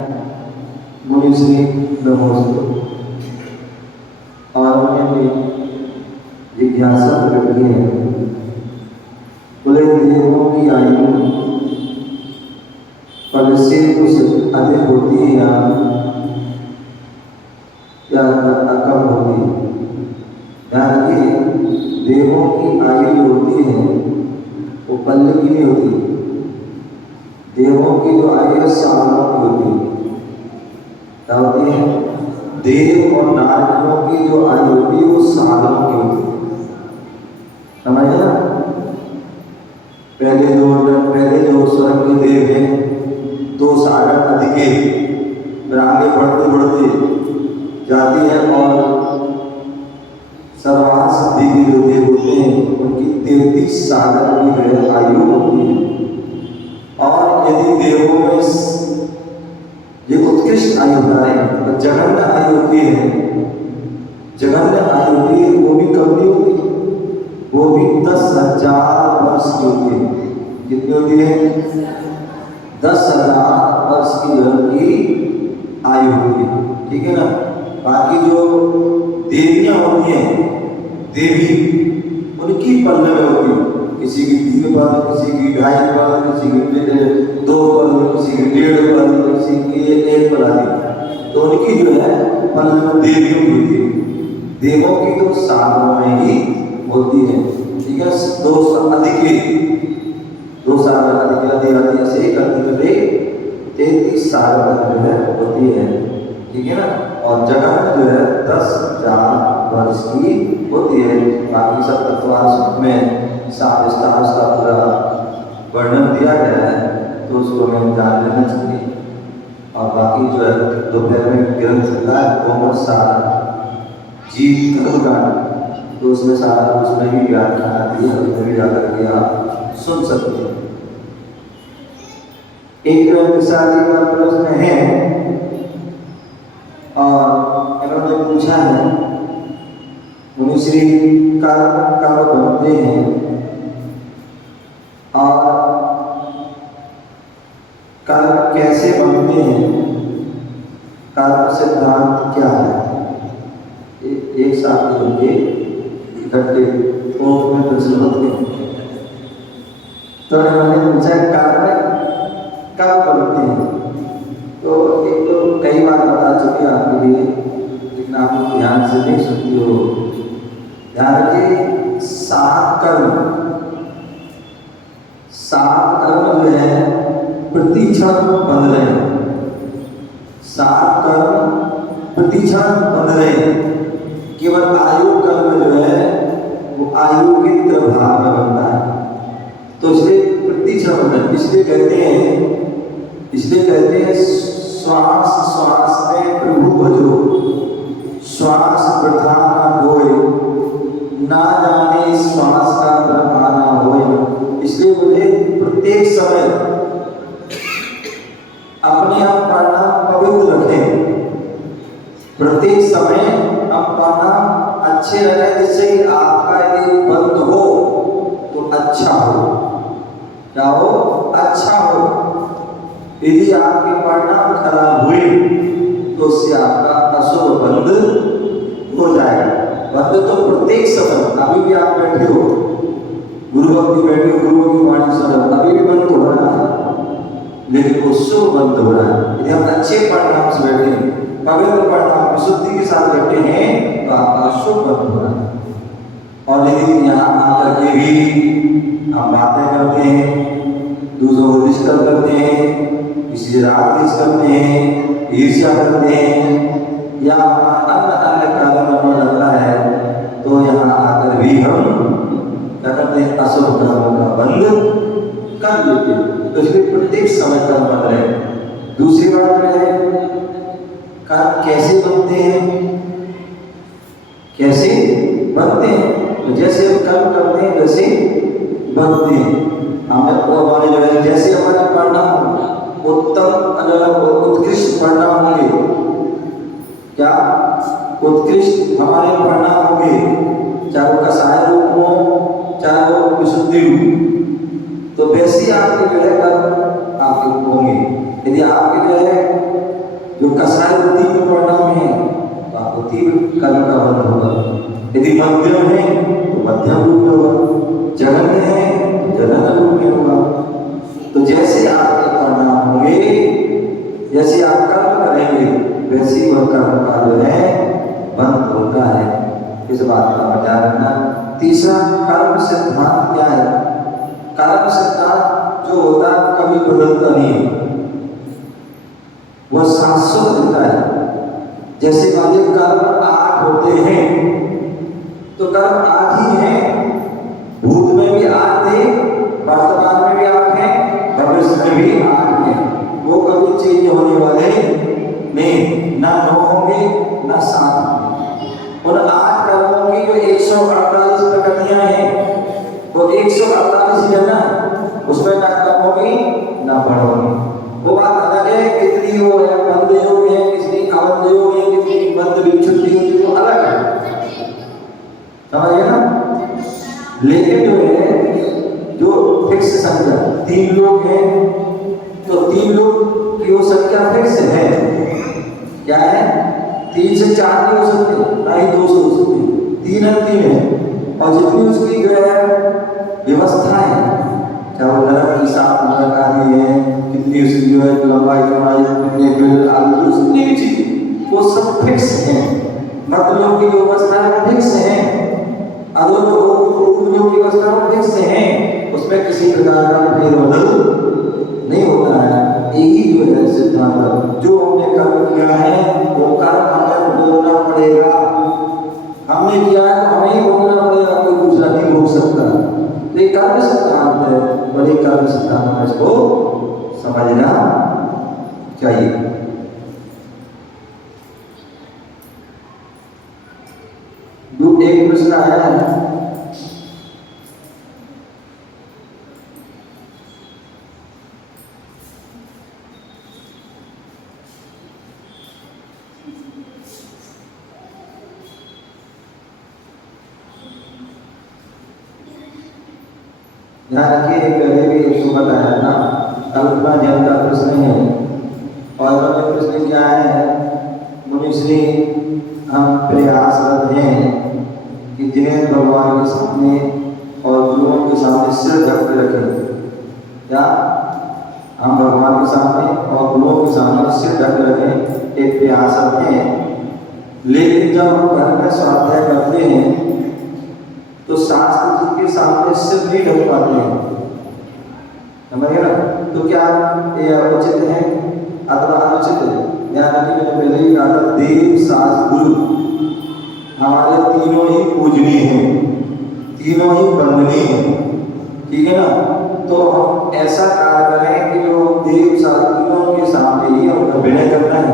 मुनि श्री नमोस्तु। और उन्होंने जिज्ञासा प्रकट की है, बोले देवों की आयु फल से कुछ अधिक होती है या कम होती है। यानी देवों की आयु जो होती है वो पल्ले की नहीं होती। देवों की जो आयु सालों की होती है। क्या होती है? देव और नारकियों की जो आयु होती है वो सालों की होती है। समझे ना? पहले जो स्वर्ग के देव हैं 2 सागर अधिक है, फिर आगे बढ़ते बढ़ते जाती है और सर्वार्थ सिद्धि के जो देव होते हैं उनकी 33 सागर की जो आयु होती है। और यदि देवों में ये उत्कृष्ट आयु है तो जघन्य आयु होती है। जघन्य आयु होती है वो भी कम नहीं होती, वो भी 10,000 वर्ष की होती है। कितनी होती है? 10,000 वर्ष की आयु होती है। ठीक है ना? बाकी जो देवियां होती हैं, देवी उनकी पल्ले में होती है। किसी की 3 पल, किसी की 2.5 पल, किसी की 2 पल, किसी की 1.5 पल, किसी की 1 पल आदि। तो उनकी जो है पल्ले में देवियों की होती है। देवों की तो सालों में ही होती है। ठीक है? 2 साल अधिक 2 साल अधिक ऐसे ही करते करते 33 साल तक जो है होती है। ठीक है ना? और जगह जो है 10,000 वर्ष की होती है। बाकी सब तत्वार्थ में विस्तार उसका पूरा वर्णन दिया गया है, तो उसको हमें जान लेना चाहिए। और बाकी जो है दोपहर में ग्रंथ चलता है कोमल सार जीव कर्मकांड, तो उसमें सारा उसमें भी व्याख्या आती है, उसमें भी जाकर के आप सुन सकते हैं। एक विशाली का प्रश्न है और इन्होंने पूछा है, मुनि श्री कर्म कब बनते हैं और कर्म कैसे बनते हैं, कर्म सिद्धांत क्या है? एक साथ होंगे इकट्ठे कोर्ट में प्रश्न होते हैं। तो इन्होंने पूछा कर्म कब बनते हैं। तो एक तो कई बार बता चुके आपके लिए, लेकिन आप लोग ध्यान से नहीं सुनती हो। ध्यान रखिए, 7 कर्म जो है प्रतिक्षण बन रहे हैं। 7 कर्म प्रतिक्षण बन रहे हैं। केवल आयु कर्म जो है वो आयु के प्रभाव में बनता है, तो इसलिए प्रतिक्षण बन रहे हैं। इसलिए कहते हैं श्वास श्वास में प्रभु भजो, श्वास वृथा न होए, ना जाने श्वास का प्रभा ना होए। इसलिए बोले प्रत्येक समय अपने आप पढ़ना पवित्र रखें। प्रत्येक समय आप पढ़ना अच्छे रखें, जिससे कि आपका यदि बंद हो तो अच्छा हो। क्या हो? अच्छा हो। यदि आपके परिणाम खराब हुए तो उससे आपका अशुभ बंद हो जाएगा। बंद तो प्रत्येक समय, अभी भी आप बैठे हो, गुरु भक्ति बैठे हो, गुरु की वाणी सुन रहे हो, अभी भी बंद हो रहा है, लेकिन वो शुभ बंद हो रहा है। यदि हम अच्छे परिणाम से बैठे हैं, पवित्र परिणाम विशुद्धि के साथ बैठे हैं, तो आपका शुभ बंद हो रहा है। और यदि यहाँ आकर के भी हम बातें करते हैं, दूसरों को डिस्टर्ब करते हैं, किसी से राग द्वेष करते हैं, ईर्ष्या करते हैं, या अन्य कारण में लगता है, तो यहाँ आकर भी हम क्या करते हैं? अशुभ कर्मों का बंद कर देते हैं। तो इसलिए प्रत्येक समय कर्म बन रहे हैं। दूसरी बात है, कर्म कैसे बनते हैं? कैसे बनते हैं? तो जैसे हम कर्म करते हैं वैसे बनते हैं। हमारे जो है, जैसे हमारे परिणाम उत्तम उत्कृष्ट परिणाम होंगे, क्या उत्कृष्ट हमारे परिणाम होंगे, चाहे वो कसाय रूप हो, चाहे वो विशुद्धि रूप, तो वैसे ही आपके जो है कर्म आपके होंगे। यदि आपके जो है यदि मध्यम है तो मध्यम रूप में होगा, जघन्य है तो जघन्य रूप में होगा। तो जैसे आपके परिणाम होंगे, जैसे आप कर्म करेंगे, वैसे ही वह कर्म का जो है बंद होता है। इस बात का ध्यान रखना। तीसरा, कर्म सिद्धांत क्या है? कर्म सिद्धांत जो होता है कभी बदलता नहीं है, वह शाश्वत रहता है। जैसे मान लीजिए कर्म 8 होते हैं, तो कर्म 8 ही हैं, भूत में भी 8 थे, वर्तमान में भी 8 हैं, भविष्य में भी 8 हैं। वो कभी चेंज होने वाले नहीं, ना 9 होंगे ना 7 होंगे। उन 8 कर्मों की जो 148 प्रकृतियां हैं, वो 148 ही है ना, उसमें ना कम होगी ना बढ़ होगी। वो बात अलग है, कितनी वो है बंद योग है, कितनी अबंध योग है, कितनी बंद विच्छुद्धि होती है, वो अलग है, समझ गए ना। लेकिन जो है जो फिक्स संख्या 3 लोग हैं, तो 3 लोग की वो संख्या फिक्स है। क्या है? 3 से 4 नहीं हो सकते, ना ही 2 से हो सकते, 3 अंतिम है। और जितनी उसकी जो है व्यवस्था है, चाहे वो नरक की 7 नरक आदि है, कितनी उसकी जो है लंबाई चौड़ाई, कितने बिल आदि, जितनी भी चीज वो सब फिक्स है। मतलब की व्यवस्था फिक्स है, अधोलोक की व्यवस्था फिक्स है, उसमें किसी प्रकार का फेरबदल नहीं होता है। यही जो है सिद्धांत, जो हमने कर्म किया है वो कर्म हमें भोगना पड़ेगा। हमने किया है तो हमें ही भोगना पड़ेगा, कोई दूसरा नहीं भोग सकता। तो ये कर्म सिद्धांत है, बड़े कर्म सिद्धांत में इसको समझना चाहिए। एक प्रश्न आया है, ध्यान रखिए, पहले भी एक तो बताया था, कल्पना जन का प्रश्न है। और प्रश्न क्या है? मुनिश्री, हम प्रयासरत हैं कि जिन्हें भगवान के सामने और गुरुओं के सामने सिर ढक के रखें। क्या हम भगवान के सामने और गुरुओं के सामने सिर ढक के रखें? एक प्रयासरत हैं, लेकिन जब हम घर में स्वाध्याय करते हैं तो शास्त्र जी के सामने सिर नहीं ढक पाते हैं, समझ गए ना। तो क्या यह उचित है अथवा अनुचित है? यानी कि मैंने पहले ही कहा था, देव शास्त्र गुरु हमारे तीनों ही पूजनीय हैं, तीनों ही वंदनीय हैं, ठीक है ना। तो हम ऐसा कार्य करें कि जो देव शास्त्रियों के सामने ही उनका विनय करना है,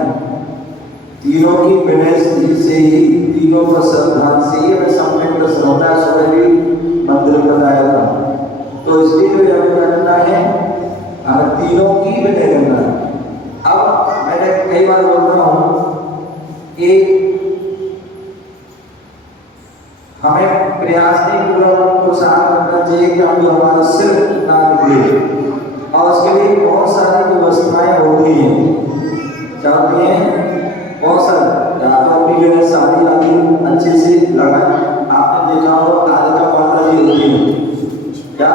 तीनों की विनय से ही, तीनों पर श्रद्धा से ही हमें सम्यक दर्शन होता है। सुबह भी मंदिर में बताया था, तो इसलिए जो हमें क्या करना है, हमें तीनों की विनय करना है। अब मैंने कई बार बोल रहा हूँ कि हमें प्रयास नहीं पूरा प्रोत्साहन करना चाहिए कि हम जो हमारा सिर ना निकले, और उसके लिए बहुत सारी व्यवस्थाएं होती हैं, चाहती हैं बहुत सारी। या तो अपनी जो है साड़ी आदि अच्छे से लगाए। आपने देखा हो आर्यका माता जी होती है, क्या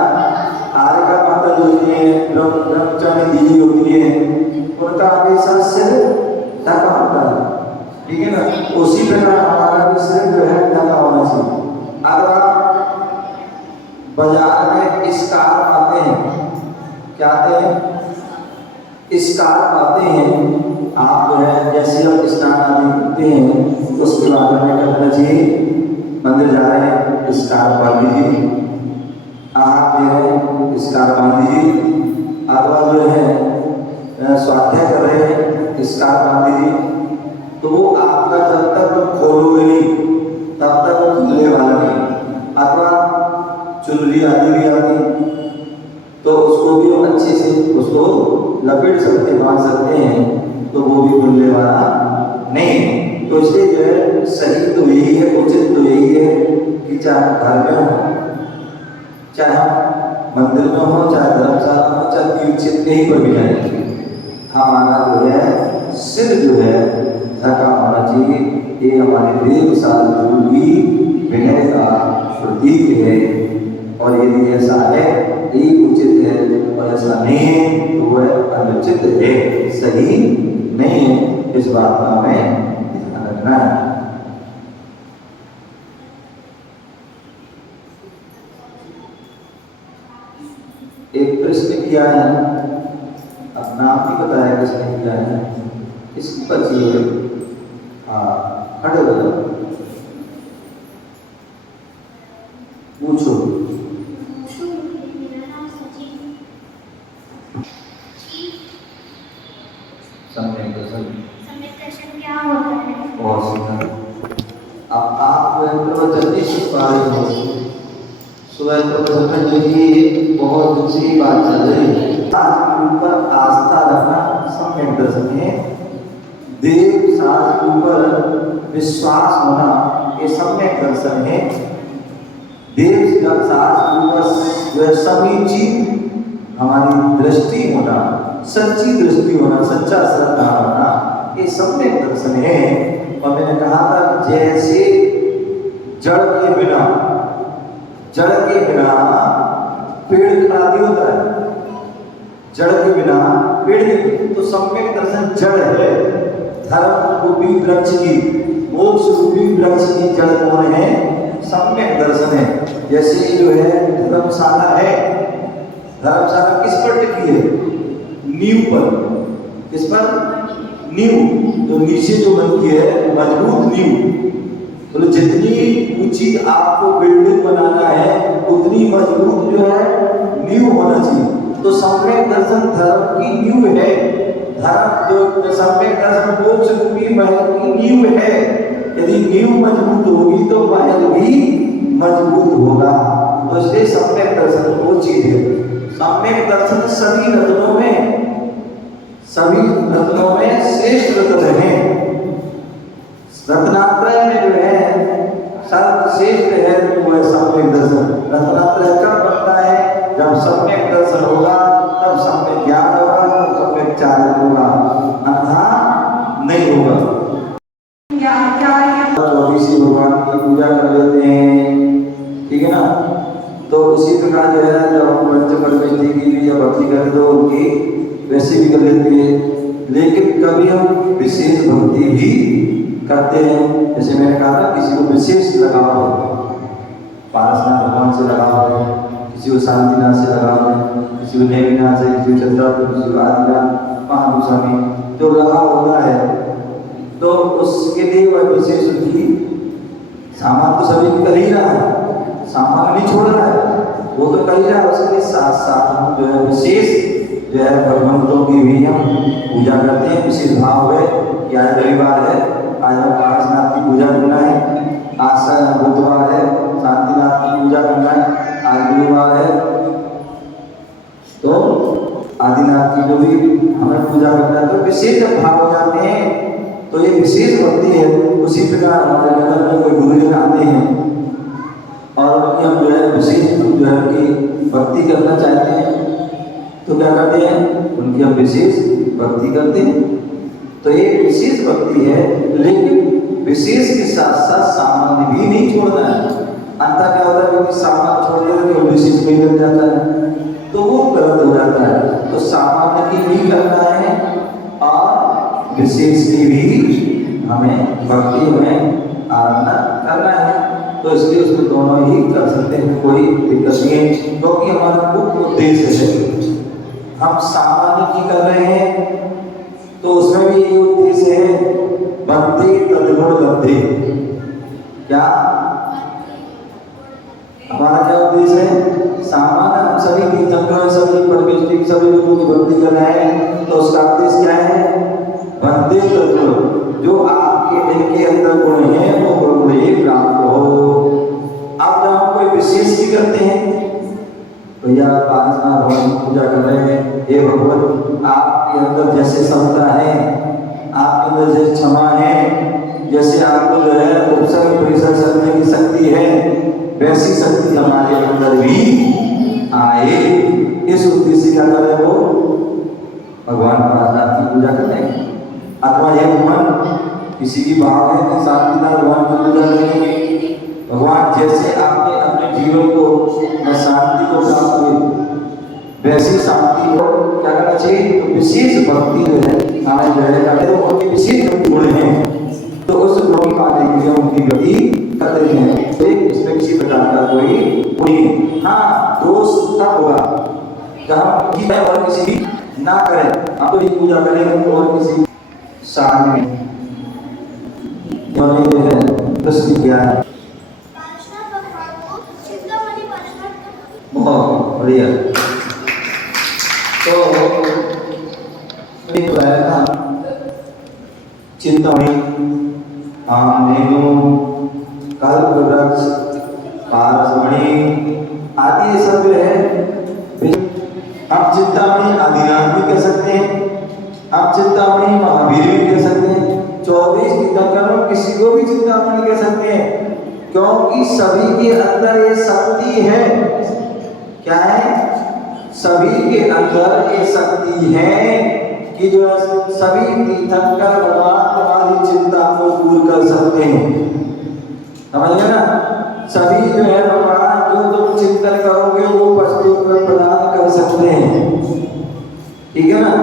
आर्यका माता जी होती है, ब्रह्मचारी दीदी होती है, उनका हमेशा सिर ढका होता है, ठीक है ना। उसी प्रकार हमारा भी सिर जो है ढका होना चाहिए। अगर आप बाजार में स्कार्फ आते हैं, क्या आते हैं? स्कार्फ आते हैं, आप जो है जैसे आप स्नान आदि करते हैं, उसके बाद हमें क्या करना चाहिए? मंदिर जा रहे हैं, स्कार्फ बांध लीजिए, आप जो है स्कार्फ बांध लीजिए, अथवा जो है स्वाध्याय कर रहे हैं, स्कार्फ बांध लीजिए। तो वो आपका जब तक तुम खोलोगे नहीं तब तक वो खुलने वाला नहीं। अथवा चुनरी आदि भी आती, तो उसको भी अच्छे से उसको लपेट सकते, बांध सकते हैं, तो वो भी खुलने वाला नहीं। तो इसलिए जो है सही तो यही है, उचित तो यही है कि चाहे घर में हो, चाहे हम मंदिर में हो, चाहे धर्मशाला में, चाहे तीर्थ कहीं पर भी जाए, हमारा जो है सिर जो है ढका होना चाहिए। ये हमारे देव शास्त्र की विनय का प्रतीक है। और यदि ऐसा है यही उचित है, और ऐसा नहीं है तो वह अनुचित है, सही नहीं है। इस बात का हमें ध्यान रखना है। एक प्रश्न किया है, अपना आप ही बताया किसने किया है, किसकी पर्ची है? हाँ, खड़े हो जाओ, पूछो। सम्यक दर्शन क्या होता है? बहुत सुंदर। अब आप प्रवचन नहीं सुन पा रहे हो, सुबह प्रवचन में जो ही बहुत दूसरी बात चल रही है। शास्त्र के ऊपर आस्था रखना सम्यक दर्शन है। देव शास्त्र के ऊपर विश्वास होना ये सम्यक दर्शन है। देव शास्त्र के ऊपर जो समीची हमारी दृष्टि होना, सच्ची दृष्टि होना, सच्चा श्रद्धा होना, ये सम्यक दर्शन है। और मैंने कहा था जैसे जड़ के बिना पेड़ खड़ा नहीं होता है, जड़ के बिना पेड़ नहीं, तो सम्यक दर्शन जड़ है। धर्म रूपी वृक्ष की, मोक्ष रूपी वृक्ष की जड़ कौन है? सम्यक दर्शन है। जैसे जो है धर्मशाला है, धर्मशाला किस पर टिकी है? नींव पर। किस पर? नींव। तो नीचे जो बनती है मजबूत नींव, तो जितनी ऊंची आपको बिल्डिंग बनाना है उतनी मजबूत जो है नींव होना चाहिए। तो सम्यक दर्शन धर्म की नींव है। धर्म जो सम्यक दर्शन मोक्ष रूपी महल की नींव है। यदि नींव मजबूत होगी तो महल भी मजबूत होगा। तो इसलिए सम्यक दर्शन वो चीज है। सम्यक दर्शन सभी रत्नों में श्रेष्ठ रत्न है। रत्नात्रय में जो है सर्वश्रेष्ठ है वो है सम्यक दर्शन। रत्नात्रय कब बनता है? जब सम्यक दर्शन होगा, तब सम्यक ज्ञान होगा, तब सम्यक चारण होगा, अन्यथा नहीं होगा। तो इसी भगवान की पूजा कर लेते हैं, ठीक है ना। तो उसी प्रकार जो है जब हम पंचपरमेष्ठी की भी जब भक्ति करते तो उनकी वैसे भी कर लेते हैं। लेकिन कभी हम विशेष भक्ति भी करते हैं। जैसे मैंने कहा था किसी को विशेष लगाव है, पारसनाथ भगवान से लगाव है, किसी को शांतिनाथ से लगाव है, किसी को नेमिनाथ से, किसी को चंद्रनाथ, किसी को आदिनाथ महागुस्वामी, जो लगाव होता है तो उसके लिए वह विशेष उनकी सामान तो सभी कर ही रहा है, सामान नहीं छोड़ रहा है, वो तो कर ही रहा है। उसके साथ साथ हम जो है विशेष जो है भगवंतों की भी हम पूजा करते हैं। विशेष भाव है कि आज रविवार है, आज हम पारसनाथ की पूजा करना है, आज बुधवार है शांतिनाथ की पूजा करना है, आज गुरुवार है तो आदिनाथ की जो भी हमें पूजा करना है। तो विशेष भाव हो जाते हैं, तो ये विशेष भक्ति है। उसी प्रकार हमारे नगर में कोई गुरुजन आते हैं और उनकी हम जो है विशेष जो है उनकी भक्ति करना चाहते हैं तो क्या करते हैं? उनकी हम विशेष भक्ति करते हैं। तो ये विशेष भक्ति है, लेकिन विशेष के साथ साथ सामान्य भी नहीं छोड़ना है। अंतर क्या होता है कि सामान्य छोड़ देते तो विशेष में लग जाता है तो वो गलत हो जाता है। तो सामान्य की भी करना है और विशेष की भी हमें भक्ति में आराधना करना है। तो इसलिए उसमें दोनों ही कर सकते हैं, कोई दिक्कत नहीं है, क्योंकि हमारा मुख्य उद्देश्य है हम सामान्य की कर रहे हैं तो उसमें भी ये उद्देश्य है बंदे तदगुण लब्धे। क्या हमारा क्या उद्देश्य है? सामान्य हम सभी तीर्थंकरों, सभी परमेष्ठी, सभी लोगों की भक्ति कर रहे हैं तो उसका उद्देश्य क्या है? बंदे तदगुण, जो आपके दिल के अंदर गुण है वो गुण ही प्राप्त हो। अब जब हम कोई विशेष भी करते हैं भैया पारसनाथ भगवान की पूजा कर रहे हैं, हे भगवान आपके अंदर जैसे समता है, आपके अंदर जैसे क्षमा है, जैसे आपको जो है उपसर्ग परिसर करने की शक्ति है, वैसी शक्ति हमारे अंदर भी आए। इस उद्देश्य क्या कर रहे हो? भगवान पारसनाथ की पूजा कर रहे हैं। अथवा यह मन किसी की भाव है कि शांतिनाथ भगवान की पूजा करेंगे भगवान जैसे आपने अपने जीवन को में शांति को प्राप्त हुई, वैसी शांति को क्या करना चाहिए? तो विशेष भक्ति जो है हमें जो है करते, तो उनके विशेष गुण हैं, तो उस गुण की पाने के लिए उनकी गति करते हैं। तो इसमें किसी प्रकार का कोई नहीं। हाँ, दोष तब होगा जब हम की और किसी की ना करें। हम तो पूजा करेंगे और किसी सामने जो है दृष्टि किया है। बहुत बढ़िया। तो चिंतामणि, आमधेनु, कल्पवृक्ष, पारसमणि आदि ये सब जो है आप चिंतामणि आदिनाथ भी कह सकते हैं, आप चिंतामणि महावीर भी कह सकते हैं, 24 तीर्थंकरों किसी को भी चिंतामणि कह सकते हैं, क्योंकि सभी के अंदर ये शक्ति है। क्या है? सभी के अंदर ये शक्ति है कि जो सभी तीर्थंकर भगवान तुम्हारी चिंता को दूर कर सकते हैं। समझ ना? सभी जो है भगवान जो तुम चिंतन करोगे वो वस्तु प्रदान कर सकते हैं। ठीक है ना?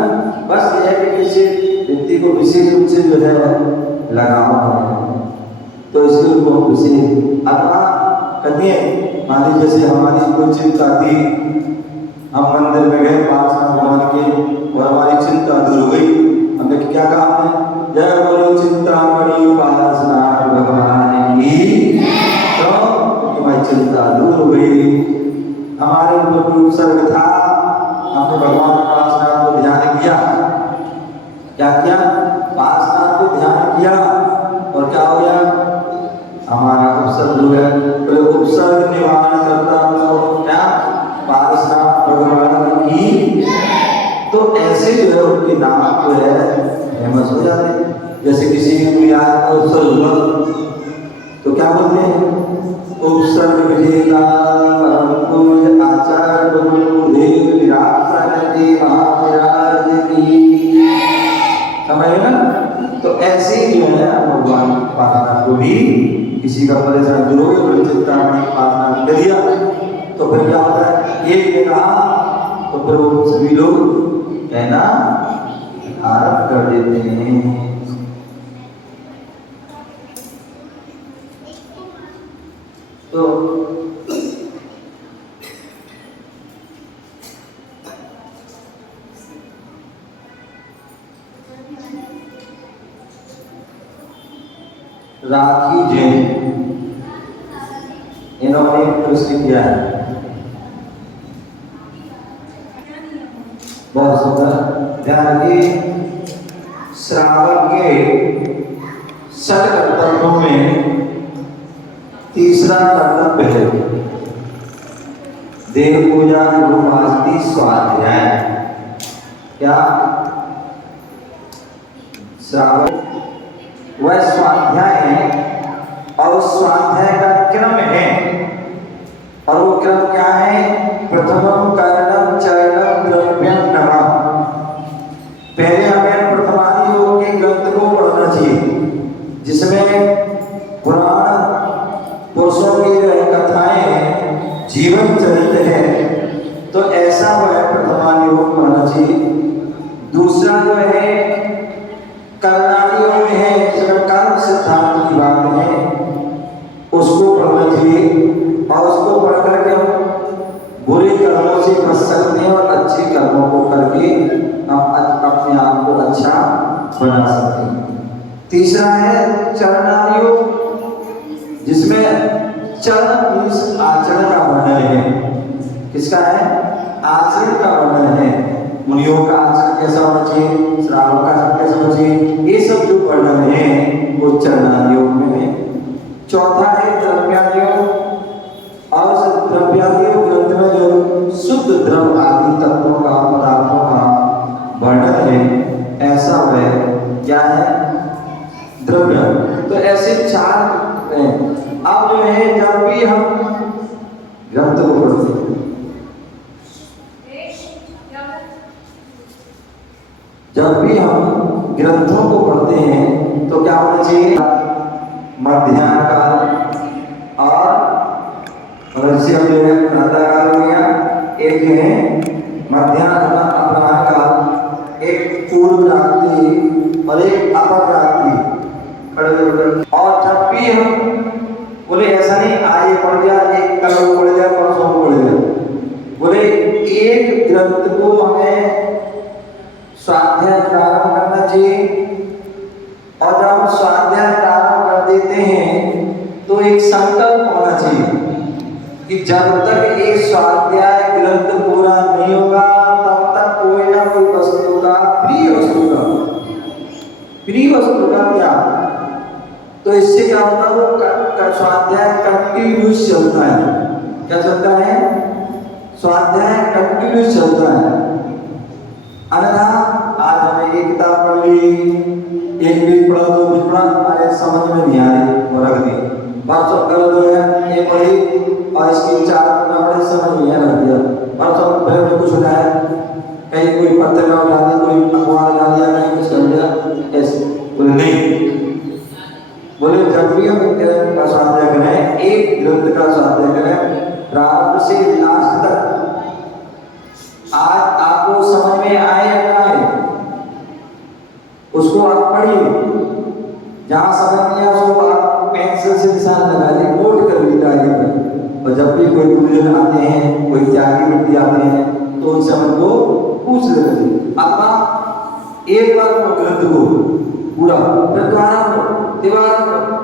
बस यह है कि किसी व्यक्ति को विशेष रूप से जो है लगाना है, तो इसके रूप में विशेष अथवा कन्या मान लीजिए जैसे हमारी कोई चिंता थी, हम मंदिर में गए पार्श्वनाथ भगवान के और हमारी चिंता दूर हो गई। हमने क्या कहा? हमने जय बोलो चिंतामणि पार्श्वनाथ भगवान की, तो हमारी चिंता दूर हो गई। हमारे ऊपर कोई उपसर्ग था, हमने भगवान पार्श्वनाथ को ध्यान किया। क्या किया? पार्श्वनाथ को ध्यान किया और क्या हो गया? हमारा उपसर्ग जो है तो उपसर्ग निवारण करता हूँ क्या? पार्श्वनाथ भगवान की। तो ऐसे जो है उनके नाम जो है फेमस हो जाते हैं। जैसे किसी को याद उपसर्ग हुआ तो क्या बोलते हैं? उपसर्ग विजेता परम पूज्य आचार्य गुरुदेव विराट महाराज की। समझ ना? तो ऐसे ही जो है भगवान पार्श्वनाथ को भी किसी का परेशान दूर हो गया, चिंतामणि पार्श्वनाथ कर दिया, तो फिर क्या होता है? एक कहा तो फिर वो सभी लोग कहना आरंभ कर देते हैं। तो राखी जैन इन्होंने प्रश्न किया है, बहुत सुंदर। ध्यान रखिए, श्रावण के षट कर्तव्यों में तीसरा कर्तव्य है देव पूजा गुरुवास्ती स्वाध्याय। क्या? श्रावण वह स्वाध्याय है और उस स्वाध्याय का क्रम है, और वो क्रम क्या है? प्रथमम कर्णम चरणम द्रव्यम नमः। पहले हमें प्रथमादि योग के ग्रंथ को पढ़ना चाहिए, जिसमें पुराण पुरुषों की जो है कथाएं जीवन चरित्र है, तो ऐसा वो है प्रथमादि योग पढ़ना चाहिए। दूसरा जो है कर्णादि योग में है, जिसमें कर्म सिद्धांत की बात है, उसको पढ़ना चाहिए, और उसको पढ़ करके हम बुरे कर्मों से बच सकते हैं और अच्छे कर्मों को करके हम अपने आप को अच्छा बना सकते हैं। तीसरा है चरणादि योग, जिसमें चरण मीन्स आचरण का वर्णन है। किसका है? आचरण का वर्णन है। मुनियों का आचरण कैसा होना चाहिए, श्रावक का आचरण कैसा होना चाहिए, ये सब जो वर्णन है वो चरणादि योग में है। चौथा है द्रव्यादि योग, और द्रव्यादि योग ग्रंथ में जो शुद्ध द्रव्य आदि तत्वों का पदार्थों का वर्णन है, ऐसा है क्या है? द्रव्य। तो ऐसे चार हैं। अब जो है जब भी हम ग्रंथ को पढ़ते हैं, जब भी हम ग्रंथों को पढ़ते हैं तो क्या होना चाहिए? मध्याह्न काल और जैसे हम जो है प्रातःकाल हो गया, एक है मध्याह्न अपराह्न काल, एक पूर्व रात्रि और एक अपर रात्रि। और जब भी हम बोले ऐसा नहीं आज ये पढ़ गया, एक कल वो पढ़ गया, परसों वो पढ़ गया, बोले एक ग्रंथ को हमें स्वाध्याय प्रारंभ करना चाहिए। और जब हम स्वाध्याय प्रारंभ कर देते हैं तो एक संकल्प होना चाहिए कि जब तक एक स्वाध्याय ग्रंथ पूरा नहीं होगा तब तक कोई ना कोई वस्तु का प्रिय वस्तु का क्या, तो इससे क्या होता है वो स्वाध्याय कंटिन्यूस चलता है। क्या चलता है? स्वाध्याय कंटिन्यूस चलता है। अन्यथा आज हमें एक किताब पढ़ ली, एक पेज पढ़ा, दो पेज पढ़ा, हमारे समझ में नहीं आ रही और रख दी। परसों कल जो है ये पढ़ी और इसकी 4 पन्ना पढ़े, समझ में रख दिया। परसों फिर कुछ उठाया, कहीं कोई पत्रिका उठा दी, कोई अखबार उठा दिया, कहीं कुछ कर दिया, ऐसे बोले नहीं। बोले जब भी हम ग्रंथ का स्वाध्याय करें, एक ग्रंथ का स्वाध्याय करें प्रारंभ से लास्ट तक, आज आपको समझ में आए या ना आए उसको आप पढ़िए। जहां समझ नहीं आया उसको आप पेंसिल से निशान लगा लीजिए, नोट कर लीजिए डायरी पर। और जब भी कोई गुरुजन आते हैं, कोई त्यागी व्यक्ति आते हैं तो उनसे हमको पूछ लेना चाहिए। आप एक बार वो ग्रंथ को पूरा, फिर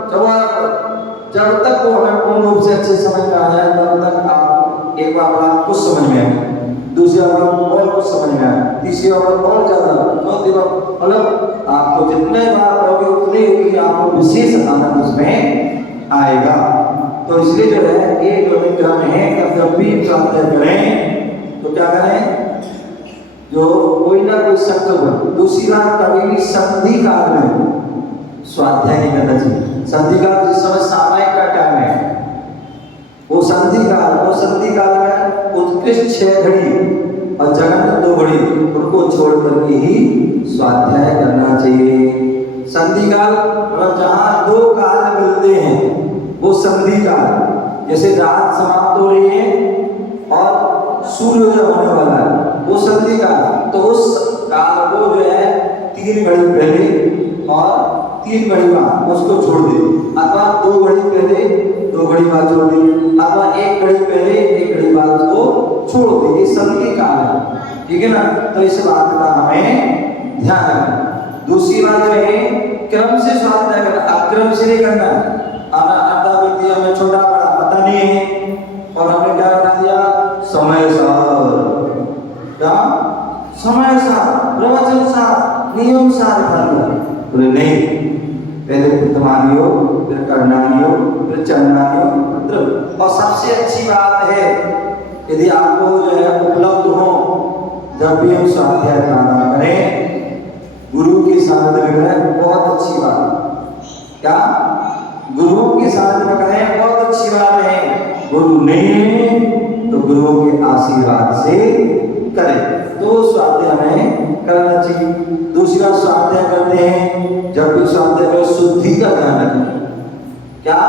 दोबारा जब तक वो हमें पूर्ण रूप से अच्छे समझ में आ जाए तब तक आप एक बार बात कुछ समझ में आए, दूसरी बार और कुछ समझ में आए, तीसरी बार और ज्यादा, चौथी बार, मतलब आपको जितने बार पढ़ोगे उतनी ही आपको विशेष आनंद उसमें आएगा। तो इसलिए जो है ये जो क्रम है, जब भी स्वाध्याय करें तो क्या करें, जो कोई ना कोई संकल्प। दूसरी बात, कभी भी संधि काल में स्वाध्याय नहीं करना चाहिए। संधि काल जिस समय सामायिक का टाइम है, वो संधि काल में उत्कृष्ट 6 घड़ी और जगन 2 घड़ी उनको छोड़ करके ही स्वाध्याय करना चाहिए। संधि काल मतलब जहाँ 2 काल मिलते हैं वो संधि काल, जैसे रात समाप्त हो रही है और सूर्योदय होने वाला है, वो संधि काल। तो उस काल को जो है 3 घड़ी पहले और 3 घड़ी बाद उसको छोड़ दे, अथवा 2 घड़ी पहले 2 घड़ी बाद छोड़ दे, अथवा 1 घड़ी पहले 1 घड़ी बाद उसको छोड़ दे। ये संधि काल है, ठीक है ना। तो इस बात का हमें ध्यान रखना। दूसरी बात है क्रम से स्वाध्याय करना, अक्रम से नहीं करना। आधा व्यक्ति हमें छोटा बड़ा पता नहीं है और हमने क्या बता दिया, समय सार, क्या समय सार, प्रवचन सार, नियम सार बता दिया। बोले नहीं, पहले प्रथमानियो, फिर करणानियो, फिर चरणानियो, मतलब। और सबसे अच्छी बात है यदि आपको जो है उपलब्ध हो, जब भी हम स्वाध्याय प्रारंभ करें गुरु के साथ में करें, बहुत अच्छी बात। क्या गुरुओं के साथ में करें, बहुत अच्छी बात है। गुरु नहीं है तो गुरुओं के आशीर्वाद से करें, तो स्वाध्याय हमें करना चाहिए। दूसरी बात, स्वाध्याय करते हैं जब भी स्वाध्याय करें शुद्धि का ध्यान रखें। क्या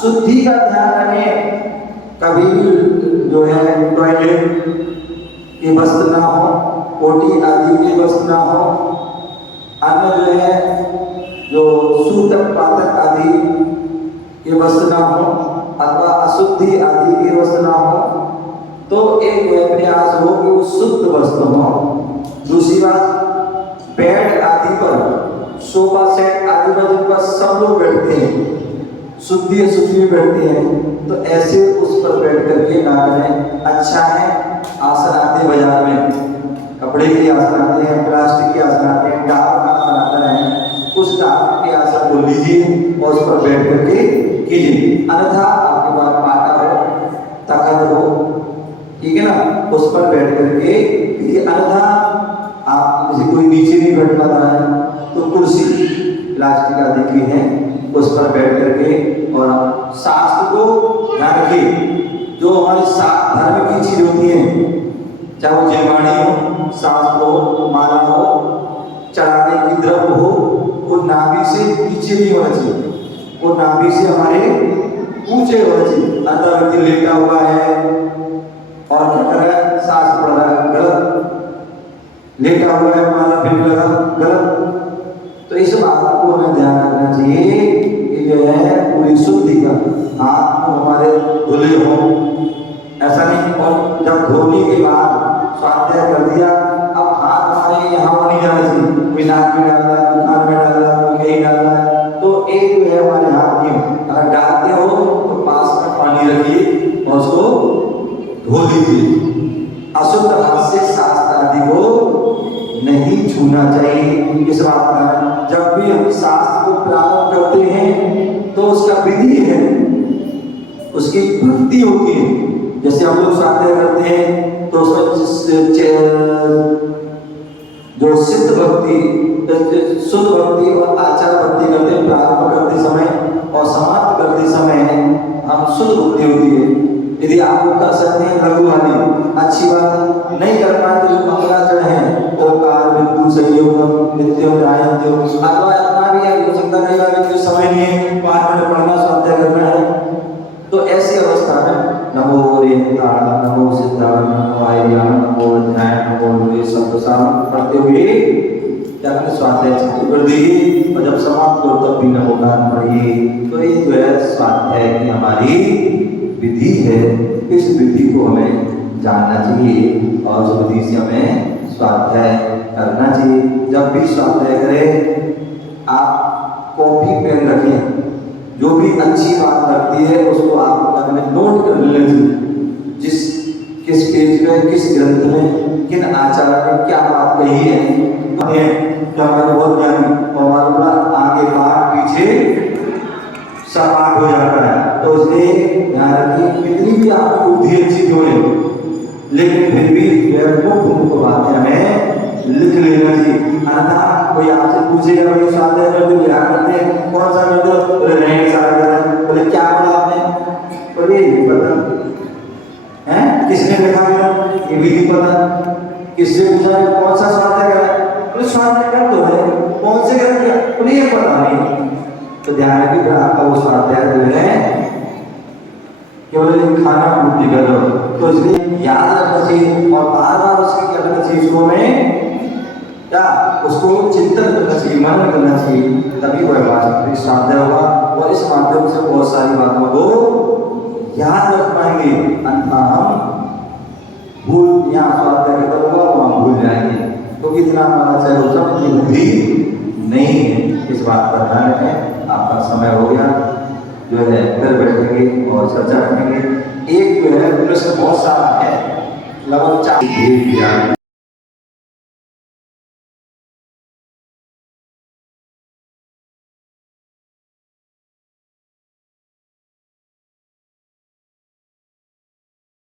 शुद्धि का ध्यान रखें, कभी भी जो है टॉयलेट के वस्त्र ना हो, पोटी आदि के वस्त्र ना हो, अन्य जो है जो सूतक पातक आदि के वस्त्र ना हो, अथवा अशुद्धि आदि के वस्त्र ना हो, तो एक प्रयास हो कि वो शुद्ध वस्त्र हो। दूसरी बात, बेड आदि पर, सोफा सेट आदि पर जिन पर सब लोग बैठते हैं, शुद्धि अशुद्धि में बैठते हैं, तो ऐसे उस पर बैठ करके ना करें। अच्छा है आसन आते बाजार में, कपड़े के आसन आते हैं, प्लास्टिक के आसन आते हैं, डाक आसन आता है, उस डाक के आसन को लीजिए और उस पर बैठ करके कीजिए। अन्यथा आपके पास पाटा हो, तख्त हो, ठीक है ना, उस पर बैठ करके कीजिए। अन्यथा आप जैसे कोई नीचे नहीं बैठ पा रहा है तो कुर्सी प्लास्टिक आदि की है उस पर बैठ करके, और शास्त्र को ध्यान रखिए। जो हमारे धर्म की चीज होती है, चाहे वो जयवाणी हो, शास्त्र हो, माला हो, चढ़ाने की द्रव्य हो, वो नाभि से नीचे नहीं होना चाहिए, वो नाभि से हमारे पूछे हो जी अंदर व्यक्ति लेटा हुआ है और क्या कर रहा है, सांस पड़ रहा है, गलत। लेटा हुआ है, माला फिर लगा, गलत। तो इस बात को हमें ध्यान रखना चाहिए कि जो है पूरी शुद्धि का हाथ हमारे धुले हो, ऐसा नहीं। और जब धोने के बाद स्वाध्याय कर दिया, अब हाथ हमारे यहाँ नहीं जाना चाहिए, कोई नाक में डाल रहा है, कोई कान में डाल रहा है, कोई कहीं डाल रहा है, तो एक जो है हमारे हाथ में अगर डालते हो तो पास में पानी रखिए और उसको धो लीजिए। अशुद्ध हाथ से शास्त्र आदि को नहीं छूना चाहिए। इस बात का जब भी हम शास्त्र को प्रारंभ करते हैं तो उसका विधि है, उसकी भक्ति होती है। जैसे हम लोग स्वाध्याय करते हैं तो उसमें जो सिद्ध भक्ति, शुद्ध भक्ति और आचार भक्ति करते हैं प्रारंभ करते समय, और समाप्त करते समय हम शुद्ध भक्ति होती है। यदि आप लोग कर सकते हैं लघु वाली, अच्छी बात। नहीं कर पाए तो जो मंगलाचरण है ओकार बिंदु संयोग नित्यो ध्यायन्तो, अथवा इतना भी हो सकता नहीं है कि समय नहीं है, 5 मिनट पढ़ना स्वाध्याय करना है, तो ऐसी अवस्था में नमो रेताण नमो सिद्धाण नमो आर्याण नमो ध्यान नमो वे शब्द साम पढ़ते हुए क्या अपने स्वाध्याय चालू कर दीजिए, और जब समाप्त हो तब भी नमोगान पढ़िए। तो ये जो है स्वाध्याय की हमारी विधि है, इस विधि को हमें जानना चाहिए और उस विधि से हमें स्वाध्याय करना चाहिए। जब भी स्वाध्याय करें आप कॉपी पेन रखें, जो भी अच्छी बात लगती है उसको आप अपने नोट कर लीजिए, किस पेज में, किस ग्रंथ में, किन आचार्य ने क्या बात कही है। तो हमारे बहुत ज्ञानी और हमारा आगे पाठ पीछे सब पाठ हो जाता है। तो इसलिए ध्यान रखिए, कितनी भी आपकी बुद्धि अच्छी क्यों नहीं, लेकिन फिर भी मुख्य बातें हमें लिख लेना चाहिए। अन्यथा कोई आपसे पूछेगा भाई स्वाध्याय करते हो, क्या करते हैं, कौन सा करते हो, बोले नहीं सारा कर रहे हैं, बोले क्या पढ़ा आपने, बोले नहीं पता है, किसने लिखा है ये भी नहीं पता, किससे पूछा है कौन सा स्वाध्याय करा, बोले स्वाध्याय कर दो है, कौन से कर दिया, बोले ये पता नहीं। तो ध्यान रखिए आपका वो स्वाध्याय जो है केवल खाना पूर्ति कर दो, तो इसलिए याद रखना चाहिए और बार बार उसकी क्या करना चाहिए, इसको हमें क्या उसको चिंतन करना चाहिए, मनन करना चाहिए, तभी वह वास्तविक स्वाध्याय होगा और इस माध्यम से बहुत सारी बातों को याद रख पाएंगे। अन्यथा हम भूल, यहाँ स्वाध्याय खत्म होगा वहाँ भूल जाएंगे, तो इतना हमारा चाहे उत्तम बुद्धि नहीं है। इस बात पर ध्यान रखें। आपका समय हो गया, जो है फिर बैठेंगे और चर्चा करेंगे। एक जो है प्रश्न बहुत सारा है, लगभग 4